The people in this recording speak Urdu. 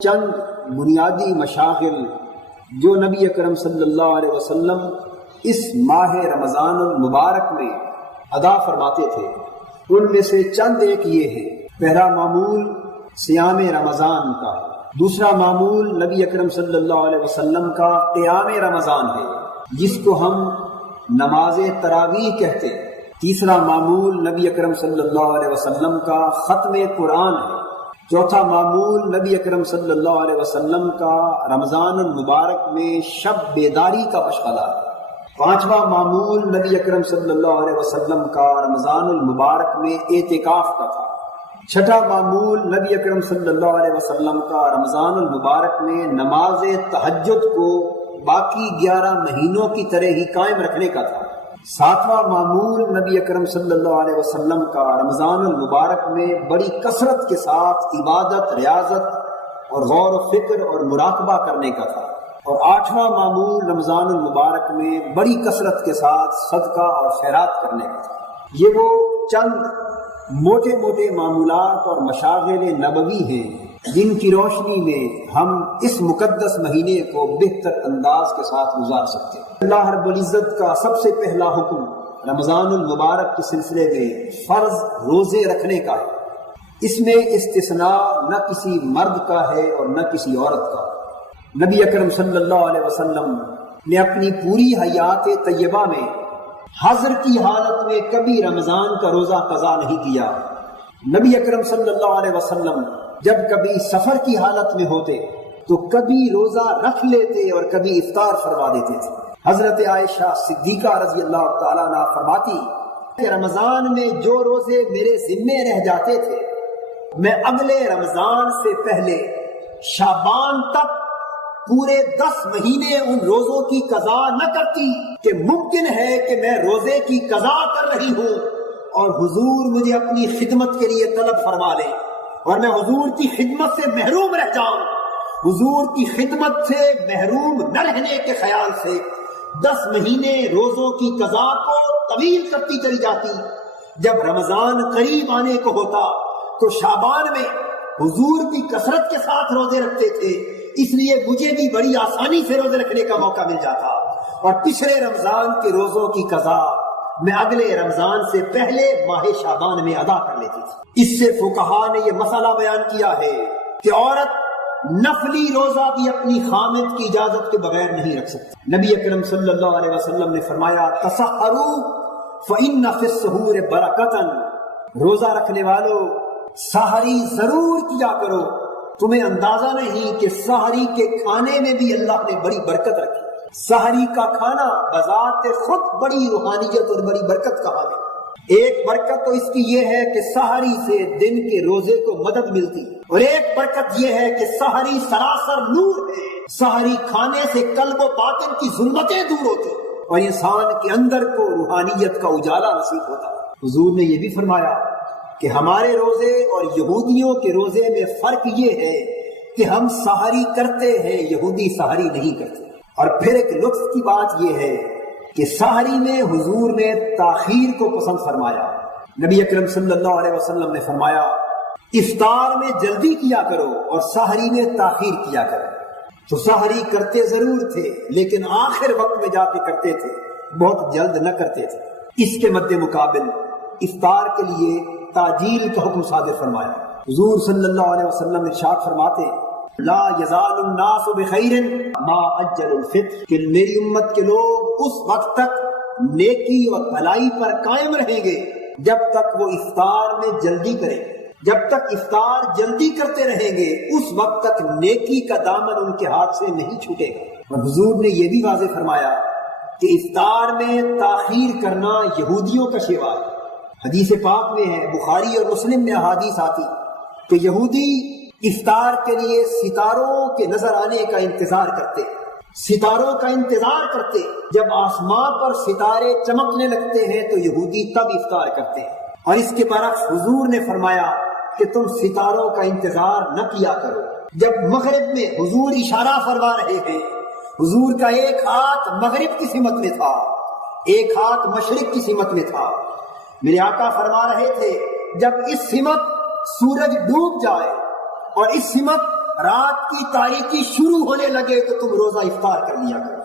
چند بنیادی مشاغل جو نبی اکرم صلی اللہ علیہ وسلم اس ماہ رمضان المبارک میں ادا فرماتے تھے، ان میں سے چند ایک یہ ہے۔ پہلا معمول صیام رمضان کا، دوسرا معمول نبی اکرم صلی اللہ علیہ وسلم کا قیام رمضان ہے جس کو ہم نماز تراویح کہتے ہیں، تیسرا معمول نبی اکرم صلی اللہ علیہ وسلم کا ختم قرآن ہے، چوتھا معمول نبی اکرم صلی اللہ علیہ وسلم کا رمضان المبارک میں شب بیداری کا مشغلہ ہے، پانچواں معمول نبی اکرم صلی اللہ علیہ وسلم کا رمضان المبارک میں اعتکاف کا تھا، چھٹا معمول نبی اکرم صلی اللہ علیہ وسلم کا رمضان المبارک میں نماز تہجد کو باقی 11 مہینوں کی طرح ہی قائم رکھنے کا تھا، ساتواں معمول نبی اکرم صلی اللہ علیہ وسلم کا رمضان المبارک میں بڑی کثرت کے ساتھ عبادت، ریاضت اور غور و فکر اور مراقبہ کرنے کا تھا، اور آٹھواں معمول رمضان المبارک میں بڑی کثرت کے ساتھ صدقہ اور خیرات کرنے کا تھا۔ یہ وہ چند موٹے موٹے معمولات اور مشاغل نبوی ہیں جن کی روشنی میں ہم اس مقدس مہینے کو بہتر انداز کے ساتھ گزار سکتے ہیں۔ اللہ رب العزت کا سب سے پہلا حکم رمضان المبارک کے سلسلے میں فرض روزے رکھنے کا ہے، اس میں استثناء نہ کسی مرد کا ہے اور نہ کسی عورت کا۔ نبی اکرم صلی اللہ علیہ وسلم نے اپنی پوری حیات طیبہ میں حضر کی حالت میں کبھی رمضان کا روزہ قضا نہیں کیا۔ نبی اکرم صلی اللہ علیہ وسلم جب کبھی سفر کی حالت میں ہوتے تو کبھی روزہ رکھ لیتے اور کبھی افطار فرما دیتے تھے۔ حضرت عائشہ صدیقہ رضی اللہ تعالیٰ عنہ فرماتی کہ رمضان میں جو روزے میرے ذمے رہ جاتے تھے میں اگلے رمضان سے پہلے شعبان تک پورے 10 مہینے ان روزوں کی قضا نہ کرتی کہ ممکن ہے کہ میں روزے کی قضا کر رہی ہوں اور حضور مجھے اپنی خدمت کے لیے طلب فرما لے اور میں حضور کی خدمت سے محروم رہ جاؤں۔ حضور کی خدمت سے محروم نہ رہنے کے خیال سے 10 مہینے روزوں کی قضا کو طویل کرتی چلی جاتی۔ جب رمضان قریب آنے کو ہوتا تو شعبان میں حضور کی کثرت کے ساتھ روزے رکھتے تھے، اس لیے مجھے بھی بڑی آسانی سے روزے رکھنے کا موقع مل جاتا اور پچھلے رمضان کے روزوں کی قضا میں اگلے رمضان سے پہلے ماہ شعبان میں ادا کر لیتی تھی۔ اس سے فقہا نے یہ مسئلہ بیان کیا ہے کہ عورت نفلی روزہ بھی اپنی خامد کی اجازت کے بغیر نہیں رکھ سکتی۔ نبی اکرم صلی اللہ علیہ وسلم نے فرمایا تسحروا فإن فی السحور برکۃ، روزہ رکھنے والوں سحری ضرور کیا کرو، تمہیں اندازہ نہیں کہ سحری کے کھانے میں بھی اللہ نے بڑی برکت رکھی۔ سحری کا کھانا بذات خود بڑی روحانیت اور بڑی برکت کا حامل ہے۔ ایک برکت تو اس کی یہ ہے کہ سحری سے دن کے روزے کو مدد ملتی، اور ایک برکت یہ ہے کہ سحری سراسر نور ہے، سحری کھانے سے قلب و باطن کی ظلمتیں دور ہوتی اور انسان کے اندر کو روحانیت کا اجالا نصیب ہوتا۔ حضور نے یہ بھی فرمایا کہ ہمارے روزے اور یہودیوں کے روزے میں فرق یہ ہے کہ ہم سحری کرتے ہیں، یہودی سحری نہیں کرتے۔ اور پھر ایک لطف کی بات یہ ہے کہ سحری میں حضور نے تاخیر کو پسند فرمایا۔ نبی اکرم صلی اللہ علیہ وسلم نے فرمایا افطار میں جلدی کیا کرو اور سحری میں تاخیر کیا کرو۔ تو سحری کرتے ضرور تھے لیکن آخر وقت میں جا کے کرتے تھے، بہت جلد نہ کرتے تھے۔ اس کے مد مقابل افطار کے لیے تاجیل کا حکم صادر فرمایا۔ حضور صلی اللہ علیہ وسلم ارشاد فرماتے لا یزال الناس بخیر ما اجل الفطر، کہ میری امت کے لوگ اس وقت تک نیکی اور بھلائی پر قائم رہیں گے جب تک وہ افطار میں جلدی کریں، جب تک افطار جلدی کرتے رہیں گے اس وقت تک نیکی کا دامن ان کے ہاتھ سے نہیں چھوٹے گا۔ اور حضور نے یہ بھی واضح فرمایا کہ افطار میں تاخیر کرنا یہودیوں کا شیوا ہے۔ حدیث پاک میں ہے، بخاری اور مسلم میں احادیث آتی کہ یہودی افطار کے لیے ستاروں کے نظر آنے کا انتظار کرتے، ستاروں کا انتظار کرتے، جب آسمان پر ستارے چمکنے لگتے ہیں تو یہودی تب افطار کرتے ہیں۔ اور اس کے برعکس حضور نے فرمایا کہ تم ستاروں کا انتظار نہ کیا کرو۔ جب مغرب میں حضور اشارہ فرما رہے ہیں، حضور کا ایک ہاتھ مغرب کی سمت میں تھا، ایک ہاتھ مشرق کی سمت میں تھا، میرے آقا فرما رہے تھے جب اس سمت سورج ڈوب جائے اور اس سمت رات کی تاریکی شروع ہونے لگے تو تم روزہ افطار کر لیا کرو۔